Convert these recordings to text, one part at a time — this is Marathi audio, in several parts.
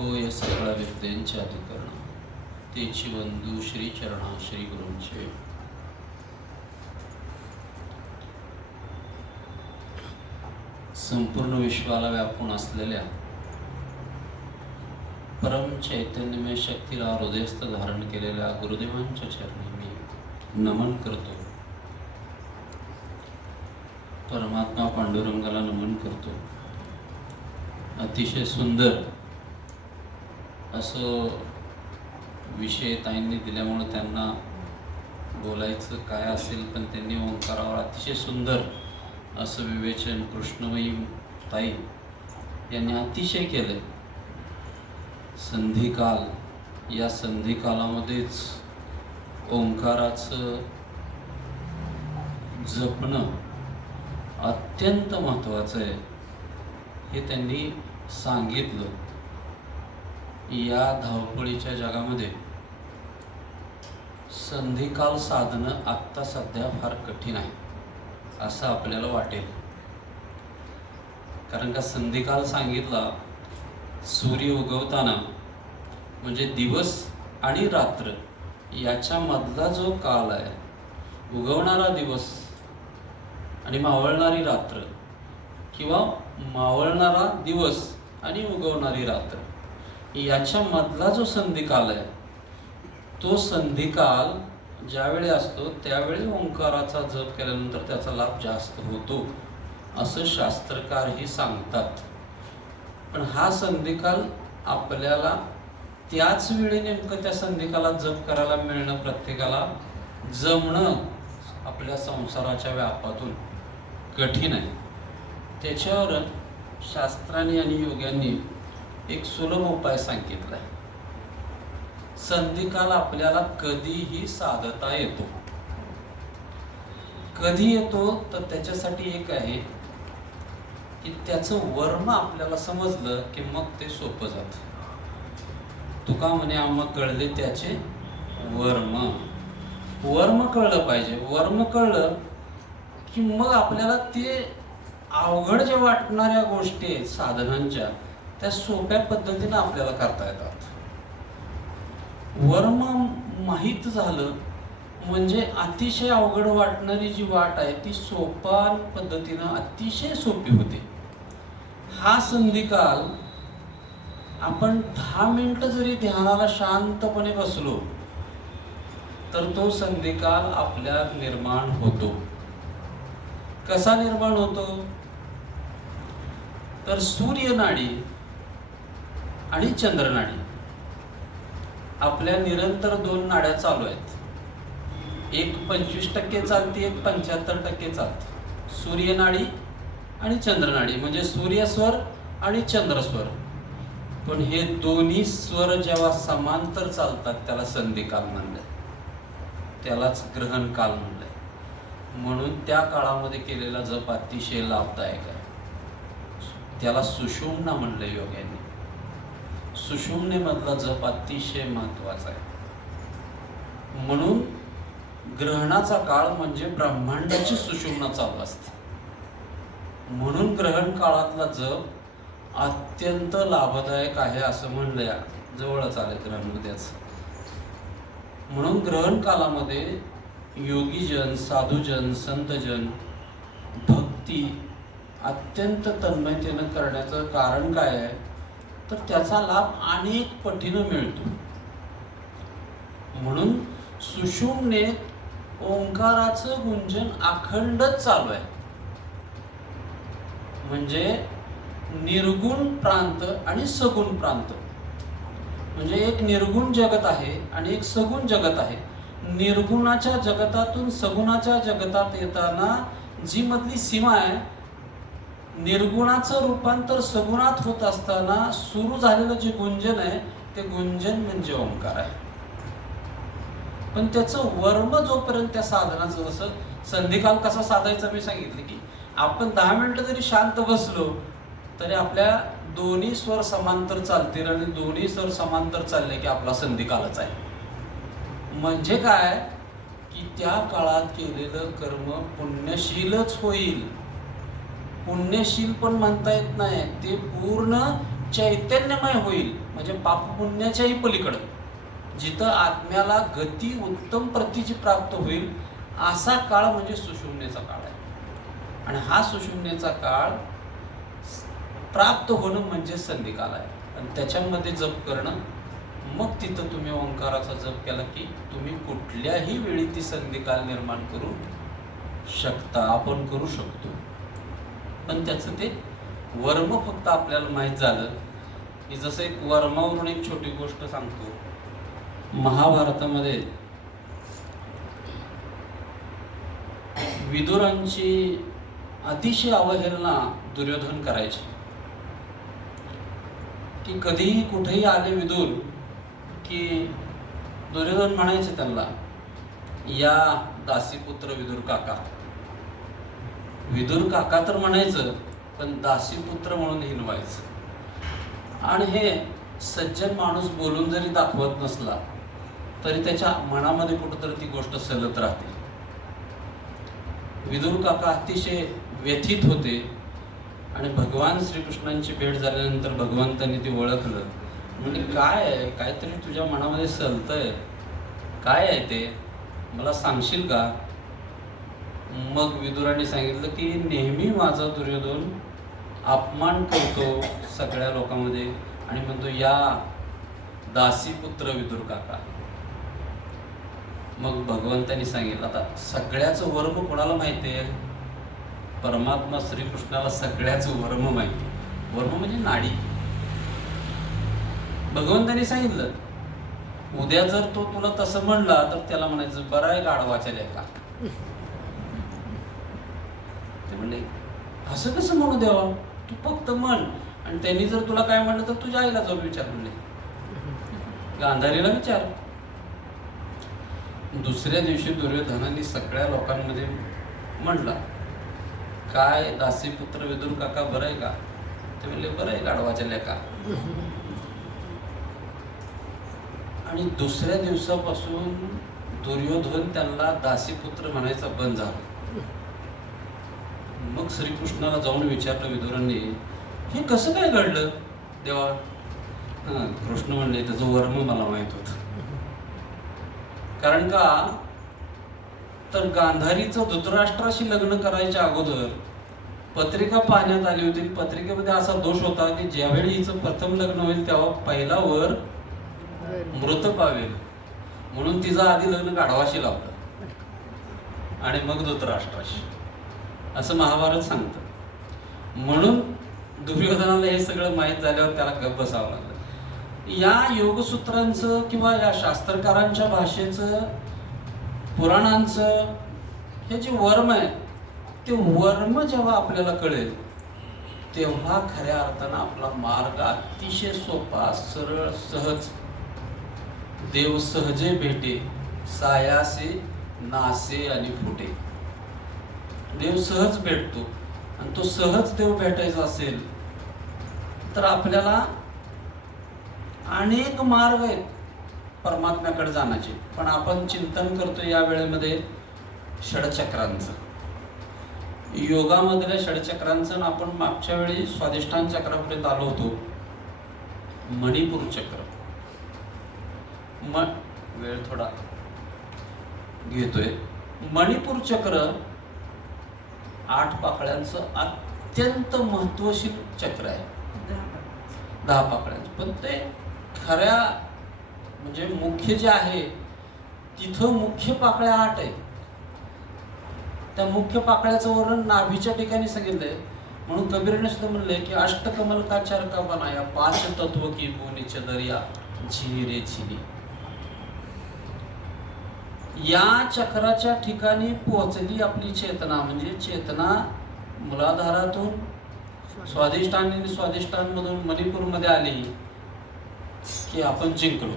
होय सकळ विद्यांचे अधिकरण तेची बंधू श्रीचरणा श्री गुरूंचे संपूर्ण विश्वाला व्यापून असलेल्या परम चैतन्यमय शक्तीला हृदयस्थ धारण केलेल्या गुरुदेवांच्या चरणी मी नमन करतो. परमात्मा पांडुरंगाला नमन करतो. अतिशय सुंदर असं विषय ताईंनी दिल्यामुळे त्यांना बोलायचं काय असेल, पण त्यांनी ओंकारावर अतिशय सुंदर असं विवेचन कृष्णमयी ताई यांनी अतिशय केलं. संधिकाल, या संधिकालामध्येच ओंकाराचं जपणं अत्यंत महत्त्वाचं आहे हे त्यांनी सांगितलं. या धावपळीच्या जगामध्ये संधिकाल साधणं आत्ता सध्या फार कठीण आहे असं आपल्याला वाटेल. कारण का संधिकाल सांगितला, सूर्य उगवताना म्हणजे दिवस आणि रात्र याच्या मधला जो काल आहे, उगवणारा दिवस आणि मावळणारी रात्र किंवा मावळणारा दिवस आणि उगवणारी रात्र याच्या मधला जो संधिकाल आहे, तो संधिकाल ज्यावेळी असतो त्यावेळी ओंकाराचा जप केल्यानंतर त्याचा लाभ जास्त होतो असं शास्त्रकारही सांगतात. पण हा संधिकाल आपल्याला त्याच वेळी नेमकं त्या संधिकालात जप करायला मिळणं, प्रत्येकाला जमणं आपल्या संसाराच्या व्यापातून कठीण आहे. त्याच्यावर शास्त्रांनी आणि योग्यांनी एक सुलभ उपाय सांगितला आहे. संधिकाल आपल्याला कधीही साधता येतो. कधी येतो तर त्याच्यासाठी एक आहे की त्याचं वर्म आपल्याला समजलं की मग ते सोपं जातं. तुका म्हणे आम्हा कळले त्याचे वर्म. वर्म कळलं पाहिजे. वर्म कळलं की मग आपल्याला ते अवघड जे वाटणाऱ्या गोष्टी आहेत साधनांच्या, त्या सोप्या पद्धतीनं आपल्याला करता येतात. वर्म माहीत झालं म्हणजे अतिशय अवघड वाटणारी जी वाट आहे ती सोपा पद्धतीनं अतिशय सोपी होते. हा संधिकाल आपण 10 मिनिटं जरी ध्यानाला शांतपणे बसलो तर तो संधिकाल आपल्यात निर्माण होतो. कसा निर्माण होतो तर सूर्यनाडी आणि चंद्रनाडी आपल्या निरंतर 2 नाड्या चालू आहेत. एक 25% चालते, एक 75% चालते. सूर्यनाडी आणि चंद्रनाडी म्हणजे सूर्यस्वर आणि चंद्रस्वर. पण हे दोन्ही स्वर जेव्हा समांतर चालतात त्याला संधिकाल म्हणलंय, त्यालाच ग्रहण काल म्हणलंय. म्हणून त्या काळामध्ये केलेला जप अतिशय लाभदायक आहे. त्याला सुषुम्ना म्हणलंय योग्यांनी. सुषुम्नेमधला जप अतिशय महत्त्वाचा आहे. म्हणून ग्रहणाचा काळ म्हणजे ब्रह्मांडाची सुषुम्ना चालू असते. म्हणून ग्रहण काळातला जप अत्यंत लाभदायक आहे असं म्हणलंय. जवळच आले ग्रहणमध्येच. म्हणून ग्रहण कालामध्ये योगीजन, साधुजन, संतजन भक्ती अत्यंत तन्मयतेनं करण्याचं कारण काय आहे तर त्याचा लाभ अनेक पटीनं मिळतो. म्हणून सुषुम्नेत ओंकाराचं गुंजन अखंडच चालू आहे. म्हणजे निर्गुण प्रांत आणि सगुण प्रांत, म्हणजे एक निर्गुण जगत आहे आणि एक सगुण जगत आहे. निर्गुणाच्या जगतातून सगुणाच्या जगतात येताना जी मधली सीमा आहे, निर्गुणाचं रूपांतर सगुणात होत असताना सुरू झालेलं जे गुंजन आहे ते गुंजन म्हणजे ओंकार आहे. पण त्याचं वर्म जोपर्यंत त्या साधनाचं, जसं संधिकाल कसा साधायचा मी सांगितलं की आपण 10 मिनिटं जरी शांत बसलो तरी आपल्या दोन्ही स्वर समांतर चालतील आणि दोन्ही स्वर समांतर चालले की आपला संधिकालच आहे. म्हणजे काय की त्या काळात केलेलं कर्म पुण्यशीलच होईल. पुण्यशील पण म्हणता येत नाही, ते पूर्ण चैतन्यमय होईल, म्हणजे पापपुण्याच्याही पलीकडं, जिथं आत्म्याला गती उत्तम प्रतीची प्राप्त होईल असा काळ म्हणजे सुषुम्नेचा काळ आहे. आणि हा सुषुम्नेचा काळ प्राप्त होणं म्हणजे संधिकाल आहे. आणि त्याच्यामध्ये जप करणं, मग तिथं तुम्ही ओंकाराचा जप केला की तुम्ही कुठल्याही वेळी ती संधिकाल निर्माण करू शकता, आपण करू शकतो. पण त्याचं ते वर्म फक्त आपल्याला माहीत झालं की, जसं एक वर्मावरून एक छोटी गोष्ट सांगतो. महाभारतामध्ये विदुरांची अतिशय अवहेलना दुर्योधन करायचे, की कधीही कुठेही आले विदुर की दुर्योधन म्हणायचे त्यांना, या दासीपुत्र विदुर काका. विदुर काका तर म्हणायचं, पण दासीपुत्र म्हणून हिनवायचं. आणि हे सज्जन माणूस बोलून जरी दाखवत नसला तरी त्याच्या मनामध्ये कुठंतरी ती गोष्ट सलत राहते. विदुर काका अतिशय व्यथित होते. आणि भगवान श्रीकृष्णांची भेट झाल्यानंतर भगवंतांनी ते ओळखलं. म्हणजे काय आहे, काहीतरी तुझ्या मनामध्ये सलतंय, काय आहे ते मला सांगशील का? मग विदुरांनी सांगितलं की नेहमी माझा दुर्योधन अपमान करतो सगळ्या लोकांमध्ये आणि म्हणतो, या दासीपुत्र विदुर काका. मग भगवंतांनी सांगितलं, आता सगळ्याचं वर्म कोणाला माहिती आहे? परमात्मा श्रीकृष्णाला सगळ्याचं वर्म माहिती. वर्म म्हणजे नाडी. भगवंतांनी सांगितलं, उद्या जर तो तुला तसं म्हणला तर त्याला म्हणायचं, बरं आहे गाढवाच्या लेका. ते म्हणले, असं कसं म्हणू देवा, तू फक्त म्हण. आणि त्यांनी जर तुला काय म्हणलं तर तुझ्या आईला जाऊन विचार. म्हणले, गांधारीला विचार. दुसऱ्या दिवशी दुर्योधनाने सगळ्या लोकांमध्ये म्हणला, काय दासीपुत्र विदुर काका बरं आहे का? ते म्हणले, बरं आहे गाढवाच्या लेका. आणि दुसऱ्या दिवसापासून दुर्योधन त्यांना दासीपुत्र म्हणायचा बंद झाला. मग श्रीकृष्णाला जाऊन विचारलं विदुरांनी, हे कसं काय घडलं देवा? कृष्ण म्हणले, त्याचं वर्म मला माहित होतं. कारण का तर गांधारीचं धृतराष्ट्राशी लग्न करायच्या अगोदर पत्रिका पाहण्यात आली होती. पत्रिकेमध्ये असा दोष होता की ज्यावेळी हिचं प्रथम लग्न होईल तेव्हा पहिला वर मृत पावेल, म्हणून तिचं आधी लग्न गाढवाशी लावलं आणि मग धृतराष्ट्राशी, असं महाभारत सांगतं. म्हणून दुर्योधनाला हे सगळं माहीत झाल्यावर त्याला गप्प बसावं लागलं. या योगसूत्रांचं किंवा या शास्त्रकारांच्या भाषेचं, पुराणांचं हे जे वर्म आहे, ते वर्म जेव्हा आपल्याला कळेल तेव्हा खऱ्या अर्थानं आपला मार्ग अतिशय सोपा, सरळ, सहज. देव सहजे भेटे, सायासे नासे आणि फुटे. देव सहज भेटतो आणि तो सहज देव भेटायचा असेल तर आपल्याला अनेक मार्ग आहेत परमात्म्याकडे जाण्याचे. पण आपण चिंतन करतो या वेळेमध्ये षडचक्रांचं, योगामधल्या षडचक्रांचं. आपण मागच्या वेळी स्वाधिष्ठान चक्रापर्यंत आलो होतो. मणिपूर चक्र, वेळ थोडा घेतोय. मणिपूर चक्र 8 पाकळ्यांचं अत्यंत महत्वशील चक्र आहे. 10 पाकळ्यांचं, पण ते खऱ्या म्हणजे मुख्य जे आहे तिथं मुख्य पाकळ्या 8 आहेत. त्या मुख्य पाकळ्याचं वर्णन नाभीच्या ठिकाणी सांगितलंय. म्हणून कबीरने सुद्धा म्हणलंय की अष्टकमल का चरका बनाया, 5 तत्व की बोनीच दरिया झिनी रे झिनी. या चक्राच्या ठिकाणी पोहोचली आपली चेतना. म्हणजे चेतना मूलाधारातून स्वाधिष्ठान आणि स्वाधिष्ठानमधून मणिपूरमध्ये आली की आपण जिंकलो,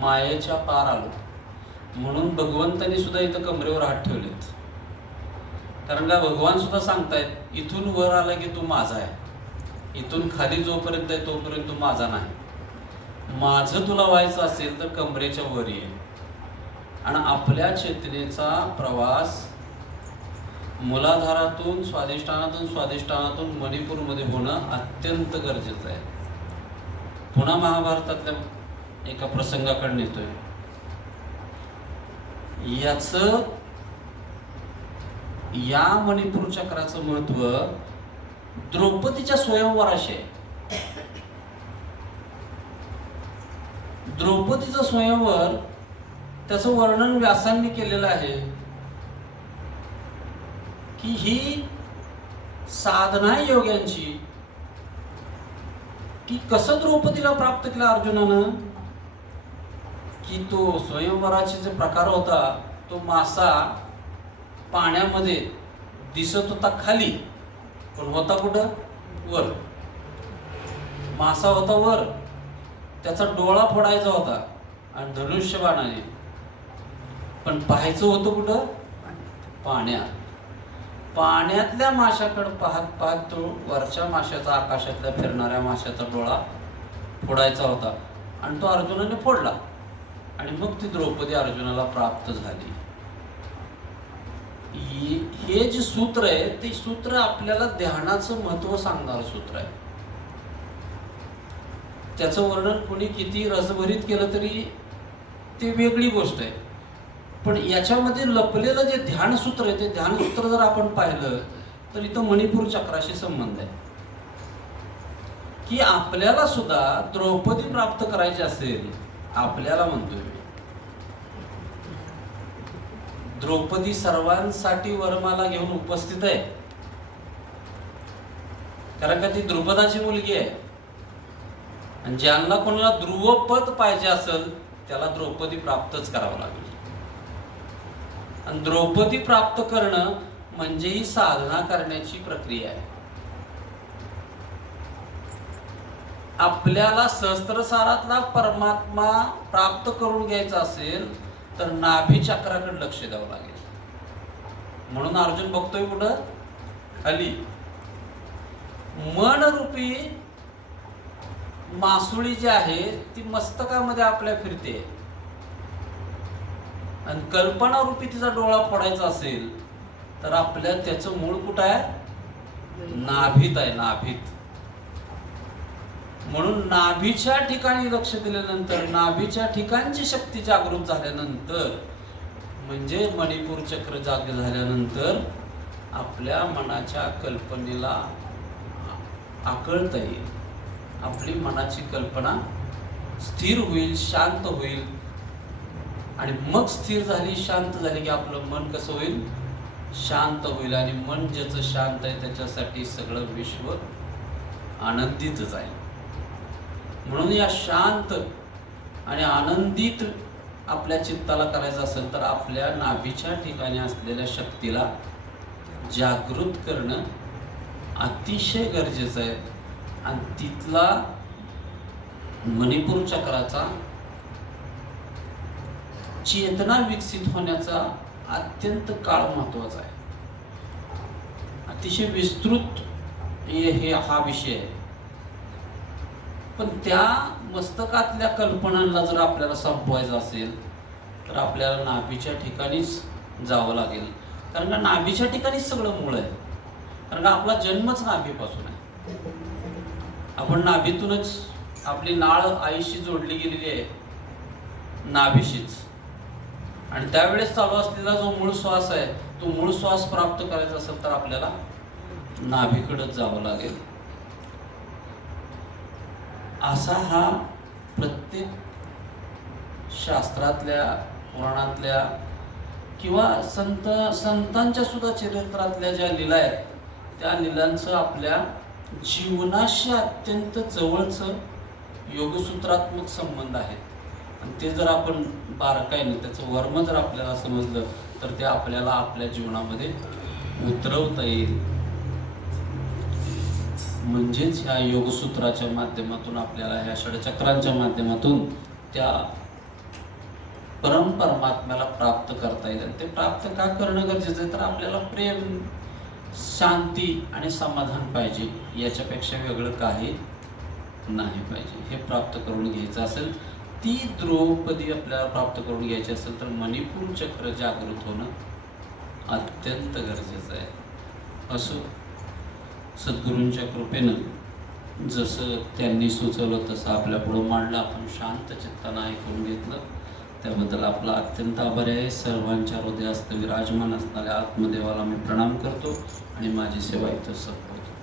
मायेच्या पार आलो. म्हणून भगवंतांनी सुद्धा इथं कमरेवर हात ठेवलेत. कारण का भगवान सुद्धा सांगतायत, इथून वर आला की तू माझा आहे, इथून खाली जोपर्यंत आहे तोपर्यंत तू माझा नाही. माझं तुला व्हायचं असेल तर कमरेच्या वर ये. आणि आपल्या चेतनेचा प्रवास मूलाधारातून स्वाधिष्ठानातून मणिपूरमध्ये होणं अत्यंत गरजेचं आहे. पुन्हा महाभारतातल्या एका प्रसंगाकडे नेतोय. या मणिपूर चक्राचं महत्व द्रौपदीच्या स्वयंवराशी आहे. द्रौपदीचं स्वयंवर त्याचं वर्णन व्यासांनी केलेलं आहे की ही साधना योग्यांची, की कसं द्रौपदीला प्राप्त केला अर्जुनानं, की तो स्वयंवराचे जे प्रकार होता तो मासा पाण्यामध्ये दिसत होता खाली, पण होता कुठं? वर. मासा होता वर, त्याचा डोळा फोडायचा होता आणि धनुष्यबाणाने, पण पाहायचं होतं कुठं? पाण्यात. पाण्यातल्या माशाकडे पाहत पाहत तो वरच्या माशाचा, आकाशातल्या फिरणाऱ्या माशाचा डोळा फोडायचा होता आणि तो अर्जुनाने फोडला आणि मग ती द्रौपदी अर्जुनाला प्राप्त झाली. हे जे सूत्र आहे ते सूत्र आपल्याला ध्यानाचं महत्व सांगणारं सूत्र आहे. त्याचं वर्णन कोणी किती रसभरीत केलं तरी ते वेगळी गोष्ट आहे, पण याच्यामध्ये लपलेलं जे ध्यानसूत्र आहे ते ध्यानसूत्र जर आपण पाहिलं तर इथं मणिपूर चक्राशी संबंध आहे. की आपल्याला सुद्धा द्रौपदी प्राप्त करायची असेल, आपल्याला म्हणतोय मी, द्रौपदी सर्वांसाठी वरमाला घेऊन उपस्थित आहे, कारण का ती द्रुपदाची मुलगी आहे. आणि ज्यांना कोणाला ध्रुवपद पाहिजे असेल त्याला द्रौपदी प्राप्तच करावं लागेल. आणि द्रौपदी प्राप्त करणं म्हणजे ही साधना करण्याची प्रक्रिया आहे. आपल्याला सहस्त्रसारातला परमात्मा प्राप्त करून घ्यायचा असेल तर नाभी चक्राकडे लक्ष द्यावं लागेल. म्हणून अर्जुन बघतोय कुठं? खाली. मन रूपी मासुळी जी आहे ती मस्तकामध्ये आपल्या फिरते आणि कल्पना रूपी तिचा डोळा फोडायचा असेल तर आपल्या त्याचं मूळ कुठं आहे? नाभीत आहे, नाभीत. म्हणून नाभीच्या ठिकाणी लक्ष दिल्यानंतर, नाभीच्या ठिकाणची शक्ती जागृत झाल्यानंतर, म्हणजे मणिपूर चक्र जागे झाल्यानंतर आपल्या मनाच्या कल्पनेला आकळता येईल. आपली मनाची कल्पना स्थिर होईल, शांत होईल. आणि मग स्थिर झाली, शांत झाली की आपलं मन कसं होईल? शांत होईल. आणि मन ज्याचं शांत आहे त्याच्यासाठी सगळं विश्व आनंदितच आहे. म्हणून या शांत आणि आनंदित आपल्या चित्ताला करायचं असेल तर आपल्या नाभीच्या ठिकाणी असलेल्या शक्तीला जागृत करणं अतिशय गरजेचं आहे. आणि तिथला मणिपूर चक्राचा चेतना विकसित होण्याचा अत्यंत काळ महत्वाचा आहे. अतिशय विस्तृत हा विषय आहे. पण त्या मस्तकातल्या कल्पनांना जर आपल्याला संपवायचं असेल तर आपल्याला नाभीच्या ठिकाणीच जावं लागेल. कारण का नाभीच्या ठिकाणीच सगळं मूळ आहे. कारण का आपला जन्मच नाभीपासून आहे. आपण नाभीतूनच, आपली नाळ आईशी जोडली गेलेली आहे, नाभीशीच. आणि त्यावेळेस चालू असलेला जो मूळ श्वास आहे तो मूळ श्वास प्राप्त करायचा असेल तर आपल्याला नाभीकडेच जावं लागेल. असा हा प्रत्येक शास्त्रातल्या, पुराणातल्या किंवा संतांच्या सुद्धा चरित्रातल्या ज्या लीला आहेत त्या लीलांचं आपल्या जीवनाशी अत्यंत जवळचं योगसूत्रात्मक संबंध आहे. आणि ते जर आपण बारकाईने त्याचं वर्म जर आपल्याला समजलं तर ते आपल्याला आपल्या जीवनामध्ये उतरवता येईल. म्हणजेच ह्या योगसूत्राच्या माध्यमातून आपल्याला ह्या षडचक्रांच्या माध्यमातून त्या परमात्म्याला प्राप्त करता येईल. ते प्राप्त का करणं गरजेचं आहे तर आपल्याला प्रेम, शांती आणि समाधान पाहिजे. याच्यापेक्षा वेगळं काही नाही पाहिजे. हे प्राप्त करून घ्यायचं असेल, ती द्रौपदी आपल्याला प्राप्त करून घ्यायची असेल तर मणिपूर चक्र जागृत होणं अत्यंत गरजेचं आहे. असो, सद्गुरूंच्या कृपेनं जसं त्यांनी सुचवलं तसं आपल्यापुढं मांडलं, आपण शांत चित्तानं ऐकून घेतलं, त्याबद्दल आपला अत्यंत आभारी आहे. सर्वांच्या हृदयास्त विराजमान असणाऱ्या आत्मदेवाला मी प्रणाम करतो आणि माझी सेवा इथं संपवतो.